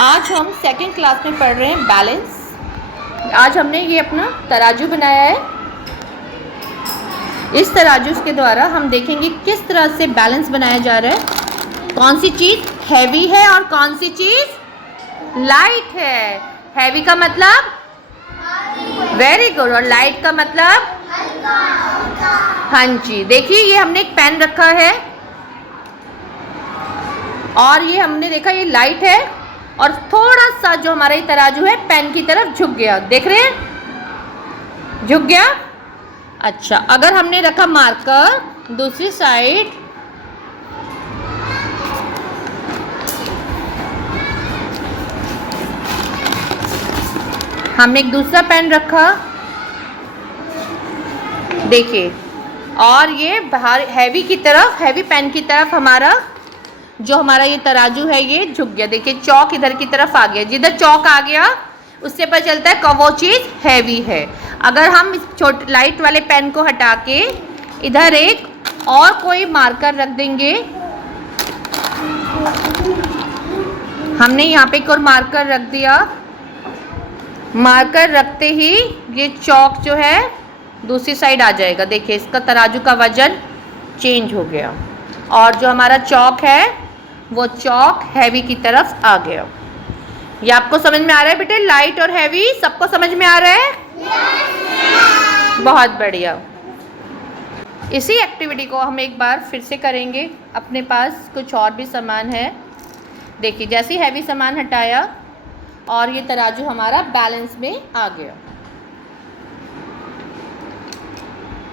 आज हम second class में पढ़ रहे हैं बैलेंस। आज हमने ये अपना तराजू बनाया है। इस तराजू के द्वारा हम देखेंगे किस तरह से बैलेंस बनाया जा रहा है, कौन सी चीज़ हैवी है और कौन सी चीज़ लाइट है। हैवी का मतलब वेरी गुड और लाइट का मतलब हाँ जी। देखिए ये हमने एक पेन रखा है और ये हमने देखा ये लाइट है और थोड़ा सा जो हमारा ये तराजू है पेन की तरफ झुक गया। देख रहे हैं झुक गया। अच्छा, अगर हमने रखा मार्कर दूसरी साइड, हमने एक दूसरा पेन रखा देखिए, और ये बाहर हैवी की तरफ, हैवी पेन की तरफ हमारा जो हमारा ये तराजू है ये झुक गया। देखिए चौक इधर की तरफ आ गया। जिधर चौक आ गया उससे पता चलता है वो चीज़ हैवी है। अगर हम इस छोटे लाइट वाले पेन को हटा के इधर एक और कोई मार्कर रख देंगे, हमने यहाँ पे एक और मार्कर रख दिया। मार्कर रखते ही ये चौक जो है दूसरी साइड आ जाएगा। देखिए इसका तराजू का वजन चेंज हो गया और जो हमारा चौक है वो चौक हैवी की तरफ आ गया। ये आपको समझ में आ रहा है बेटे? लाइट और हैवी सबको समझ में आ रहा है? बहुत बढ़िया। इसी एक्टिविटी को हम एक बार फिर से करेंगे। अपने पास कुछ और भी सामान है। देखिए जैसे ही हैवी सामान हटाया और ये तराजू हमारा बैलेंस में आ गया।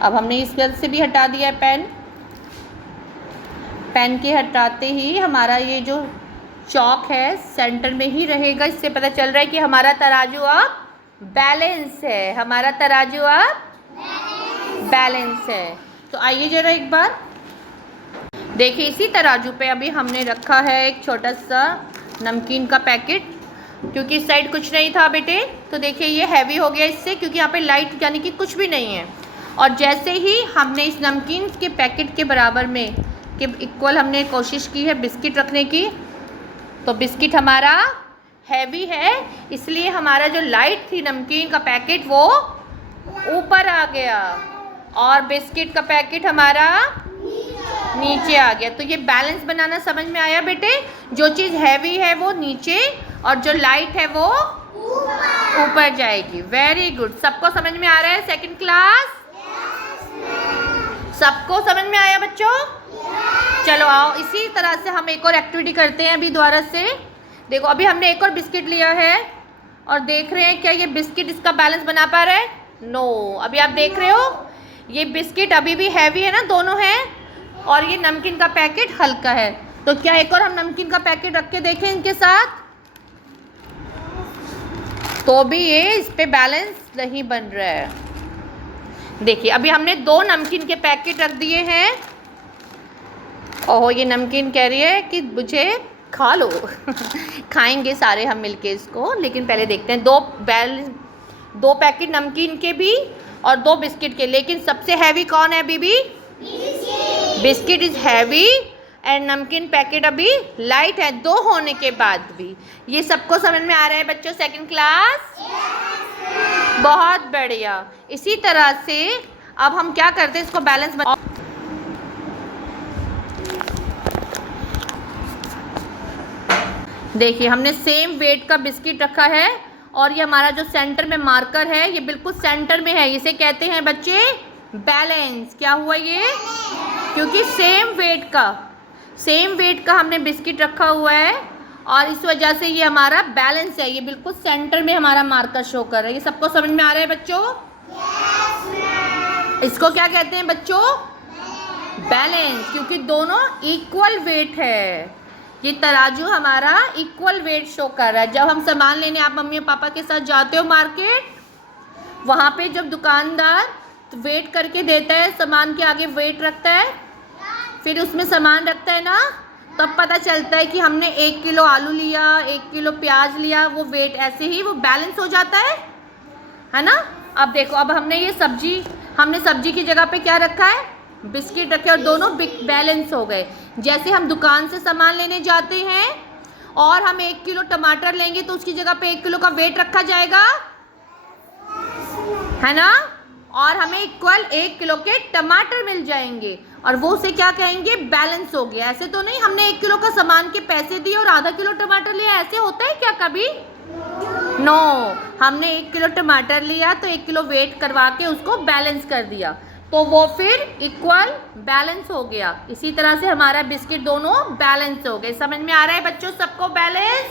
अब हमने इस तरफ से भी हटा दिया है पेन। पेन के हटाते ही हमारा ये जो चौक है सेंटर में ही रहेगा। इससे पता चल रहा है कि हमारा तराजू अब बैलेंस है। हमारा तराजू अब बैलेंस है। तो आइए जरा एक बार देखिए, इसी तराजू पे अभी हमने रखा है एक छोटा सा नमकीन का पैकेट, क्योंकि इस साइड कुछ नहीं था बेटे। तो देखिए ये हैवी हो गया इससे, क्योंकि यहाँ पे लाइट यानी कि कुछ भी नहीं है। और जैसे ही हमने इस नमकीन के पैकेट के बराबर में कि इक्वल हमने कोशिश की है बिस्किट रखने की, तो बिस्किट हमारा हैवी है, इसलिए हमारा जो लाइट थी नमकीन का पैकेट वो ऊपर आ गया और बिस्किट का पैकेट हमारा नीचे आ गया। तो ये बैलेंस बनाना समझ में आया बेटे? जो चीज़ हैवी है वो नीचे और जो लाइट है वो ऊपर जाएगी। Very good. सबको समझ में आ रहा है? सेकंड क्लास सबको समझ में आया बच्चों? चलो आओ इसी तरह से हम एक और एक्टिविटी करते हैं अभी दोबारा से। देखो अभी हमने एक और बिस्किट लिया है और देख रहे हैं क्या ये बिस्किट इसका बैलेंस बना पा रहा है? नो। अभी आप देख रहे हो ये बिस्किट अभी भी हैवी है ना, दोनों हैं, और ये नमकीन का पैकेट हल्का है। तो क्या एक और हम नमकीन का पैकेट रख के देखें इनके साथ? तो भी ये इस पे बैलेंस नहीं बन रहा है। देखिए अभी हमने दो नमकीन के पैकेट रख दिए हैं। ओहो, ये नमकीन कह रही है कि मुझे खा लो खाएंगे सारे हम मिलके इसको, लेकिन पहले देखते हैं दो पैकेट नमकीन के भी और दो बिस्किट के। लेकिन सबसे हैवी कौन है अभी भी? बिस्किट इज हैवी एंड नमकीन पैकेट अभी लाइट है, दो होने के बाद भी। ये सबको समझ में आ रहा है बच्चों? सेकंड क्लास बहुत बढ़िया। इसी तरह से अब हम क्या करते हैं, इसको बैलेंस देखिए हमने सेम वेट का बिस्किट रखा है और ये हमारा जो सेंटर में मार्कर है ये बिल्कुल सेंटर में है। इसे कहते हैं बच्चे बैलेंस। क्या हुआ ये? क्योंकि सेम वेट का हमने बिस्किट रखा हुआ है और इस वजह से ये हमारा बैलेंस है। ये बिल्कुल सेंटर में हमारा मार्कर शो कर रहा है। ये सबको समझ में आ रहा है बच्चों? इसको क्या कहते हैं बच्चों? बैलेंस। क्योंकि दोनों इक्वल वेट है। ये तराजू हमारा इक्वल वेट शो कर रहा है। जब हम सामान लेने आप मम्मी और पापा के साथ जाते हो मार्केट, वहाँ पे जब दुकानदार वेट करके देता है, सामान के आगे वेट रखता है, फिर उसमें सामान रखता है ना, तब पता चलता है कि हमने 1 किलो आलू लिया, 1 किलो प्याज लिया। वो वेट ऐसे ही वो बैलेंस हो जाता है ना। अब देखो अब हमने सब्जी की जगह पे क्या रखा है? बिस्किट रखे और दोनों बैलेंस हो गए। जैसे हम दुकान से सामान लेने जाते हैं और हम 1 किलो टमाटर लेंगे तो उसकी जगह पे 1 किलो का वेट रखा जाएगा, है ना, और हमें इक्वल 1 किलो के टमाटर मिल जाएंगे और वो उसे क्या कहेंगे, बैलेंस हो गया। ऐसे तो नहीं हमने 1 किलो का सामान के पैसे दिए और आधा किलो टमाटर लिया, ऐसे होता है क्या कभी? नो, हमने 1 किलो टमाटर लिया तो 1 किलो वेट करवा के उसको बैलेंस कर दिया, तो वो फिर इक्वल बैलेंस हो गया। इसी तरह से हमारा बिस्किट दोनों बैलेंस हो गए। समझ में आ रहा है बच्चों सबको बैलेंस?